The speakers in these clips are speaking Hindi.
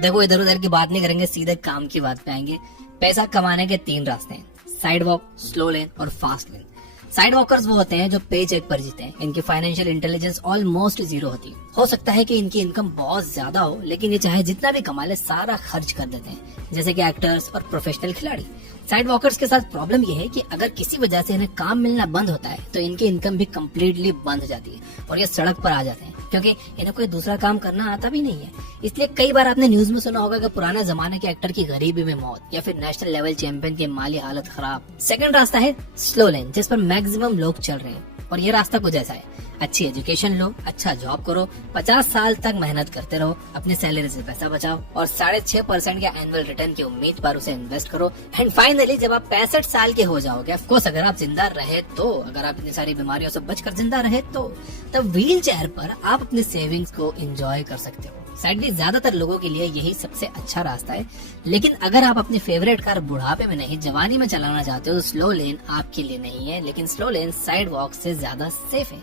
देखो, इधर उधर की बात नहीं करेंगे, सीधे काम की बात पे आएंगे। पैसा कमाने के 3 रास्ते हैं, साइड वॉक, स्लो लेन और फास्ट लेन। साइड वॉकर्स वो होते हैं जो पे चेक पर जीते हैं। इनकी फाइनेंशियल इंटेलिजेंस ऑलमोस्ट 0 होती है। हो सकता है कि इनकी इनकम बहुत ज्यादा हो, लेकिन ये चाहे जितना भी कमा ले सारा खर्च कर देते हैं, जैसे कि एक्टर्स और प्रोफेशनल खिलाड़ी। साइड वॉकर्स के साथ प्रॉब्लम यह है कि अगर किसी वजह से इन्हें काम मिलना बंद होता है तो इनकी इनकम भी कम्प्लीटली बंद हो जाती है और ये सड़क पर आ जाते हैं, क्योंकि इन्हें कोई दूसरा काम करना आता भी नहीं है। इसलिए कई बार आपने न्यूज में सुना होगा कि पुराने जमाने के एक्टर की गरीबी में मौत या फिर नेशनल लेवल चैंपियन की माली हालत खराब। सेकंड रास्ता है स्लो लेन, जिस पर मैक्सिमम लोग चल रहे हैं, और ये रास्ता कुछ ऐसा है। अच्छी एजुकेशन लो, अच्छा जॉब करो, 50 साल तक मेहनत करते रहो, अपनी सैलरी से पैसा बचाओ और 6.5% के एनुअल रिटर्न की उम्मीद पर उसे इन्वेस्ट करो। एंड फाइनली जब आप 65 साल के हो जाओगे, ऑफ कोर्स अगर आप जिंदा रहे तो, अगर आप इतनी सारी बीमारियों से बचकर जिंदा रहे तो, तब व्हील चेयर पर आप अपनी सेविंग्स को एंजॉय कर सकते हो। सैडली ज्यादातर लोगों के लिए यही सबसे अच्छा रास्ता है। लेकिन अगर आप अपनी फेवरेट कार बुढ़ापे में नहीं, जवानी में चलाना चाहते हो तो स्लो लेन आपके लिए नहीं है। लेकिन स्लो लेन साइड वॉक से ज्यादा सेफ है।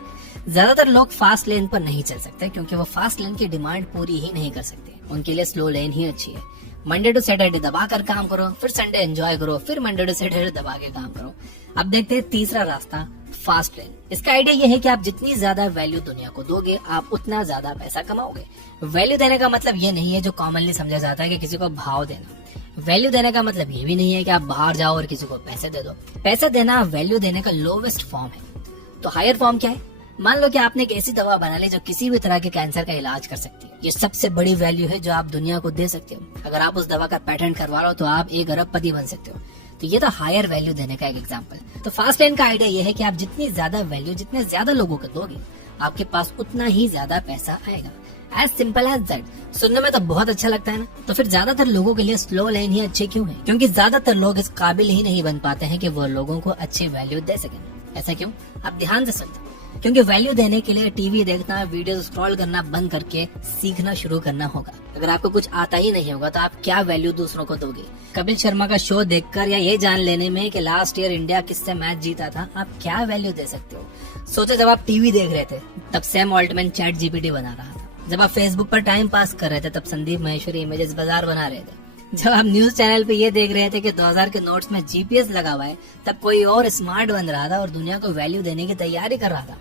ज्यादातर लोग फास्ट लेन पर नहीं चल सकते क्योंकि वो फास्ट लेन की डिमांड पूरी ही नहीं कर सकते। उनके लिए स्लो लेन ही अच्छी है। मंडे टू सैटरडे दबा कर काम करो, फिर संडे एंजॉय करो, फिर मंडे टू सैटरडे दबा के काम करो। अब देखते हैं तीसरा रास्ता, फास्ट लेन। इसका आइडिया यह है कि आप जितनी ज्यादा वैल्यू दुनिया को दोगे, आप उतना ज्यादा पैसा कमाओगे। वैल्यू देने का मतलब ये नहीं है जो कॉमनली समझा जाता है कि किसी को भाव देना। वैल्यू देने का मतलब ये भी नहीं है कि आप बाहर जाओ और किसी को पैसे दे दो। पैसा देना वैल्यू देने का लोवेस्ट फॉर्म है। तो हायर फॉर्म क्या है? मान लो कि आपने एक ऐसी दवा बना ली जो किसी भी तरह के कैंसर का इलाज कर सकती है। ये सबसे बड़ी वैल्यू है जो आप दुनिया को दे सकते हो। अगर आप उस दवा का पेटेंट करवा लो तो आप 1 अरबपति बन सकते हो। तो ये तो हायर वैल्यू देने का एक एग्जांपल। तो फास्ट लेन का आइडिया ये है कि आप जितनी ज्यादा वैल्यू जितने ज्यादा लोगों को दोगे, आपके पास उतना ही ज्यादा पैसा आएगा। As simple as that. सुनने में तो बहुत अच्छा लगता है ना? तो फिर ज्यादातर लोगों के लिए स्लो लेन ही अच्छे क्यों है? क्योंकि ज्यादातर लोग इस काबिल ही नहीं बन पाते हैं कि वो लोगों को अच्छी वैल्यू दे सकें। ऐसा क्यों? आप ध्यान से सुनते। क्योंकि वैल्यू देने के लिए टीवी देखना, वीडियो स्क्रॉल करना बंद करके सीखना शुरू करना होगा। अगर आपको कुछ आता ही नहीं होगा तो आप क्या वैल्यू दूसरों को दोगे? कपिल शर्मा का शो देखकर या ये जान लेने में कि लास्ट ईयर इंडिया किससे मैच जीता था, आप क्या वैल्यू दे सकते हो? सोचो, जब आप टीवी देख रहे थे तब सैम ऑल्टमैन चैट जीपीटी बना रहा था। जब आप फेसबुक पर टाइम पास कर रहे थे तब संदीप माहेश्वरी इमेजेस बाजार बना रहे थे। जब आप न्यूज चैनल पे ये देख रहे थे कि 2000 के नोट्स में जीपीएस लगा हुआ है, तब कोई और स्मार्ट बन रहा था और दुनिया को वैल्यू देने की तैयारी कर रहा था।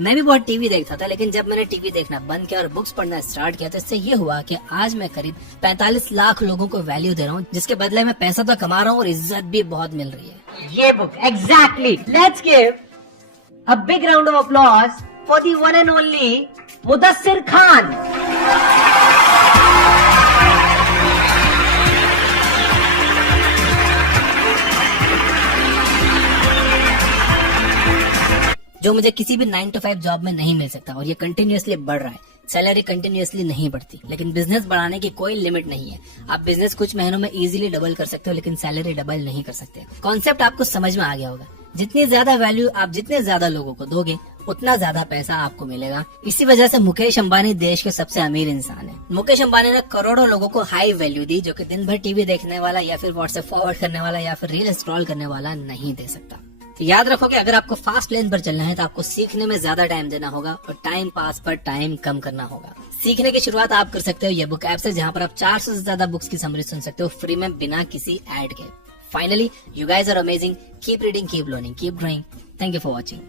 मैं भी बहुत टीवी देखता था, लेकिन जब मैंने टीवी देखना बंद किया और बुक्स पढ़ना स्टार्ट किया तो इससे ये हुआ कि आज मैं करीब 45 लाख लोगों को वैल्यू दे रहा हूँ, जिसके बदले में पैसा तो कमा रहा हूँ और इज्जत भी बहुत मिल रही है। ये book exactly. Let's give a big round of applause for the one and only Mudassir Khan. जो मुझे किसी भी 9 to 5 जॉब में नहीं मिल सकता, और ये कंटिन्यूअसली बढ़ रहा है। सैलरी कंटिन्यूअसली नहीं बढ़ती, लेकिन बिजनेस बढ़ाने की कोई लिमिट नहीं है। आप बिजनेस कुछ महीनों में इजीली डबल कर सकते हो, लेकिन सैलरी डबल नहीं कर सकते। कॉन्सेप्ट आपको समझ में आ गया होगा। जितनी ज्यादा वैल्यू आप जितने ज्यादा लोगों को दोगे, उतना ज्यादा पैसा आपको मिलेगा। इसी वजह से मुकेश अंबानी देश के सबसे अमीर इंसान है। मुकेश अंबानी ने करोड़ों लोगों को हाई वैल्यू दी, जो कि दिन भर टीवी देखने वाला या फिर व्हाट्सएप फॉरवर्ड करने वाला या फिर रील स्क्रॉल करने वाला नहीं दे सकता। तो याद रखो कि अगर आपको फास्ट लेन पर चलना है तो आपको सीखने में ज्यादा टाइम देना होगा और टाइम पास पर टाइम कम करना होगा। सीखने की शुरुआत आप कर सकते हो ये बुक ऐप से, जहां पर आप 400 से ज्यादा बुक्स की समरी सुन सकते हो फ्री में, बिना किसी एड के। Finally, you guys are amazing. Keep reading, keep learning, keep growing. Thank you for watching.